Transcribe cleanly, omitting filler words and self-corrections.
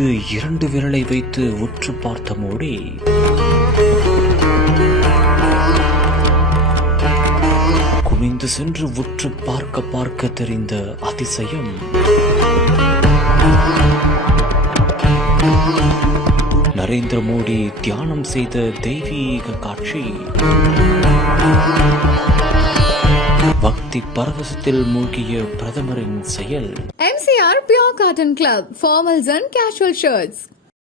மீது 2 விரலை வைத்து உற்று பார்த்த மோடி குனிந்து சென்று உற்று பார்க்க பார்க்க தெரிந்த அதிசயம் நரேந்திர மோடி தியானம் செய்த தெய்வீக காட்சி. பக்தி பரவசத்தில் மூழ்கிய பிரதமரின் செயல். MCR Pure Cotton Club, formals and casual shirts.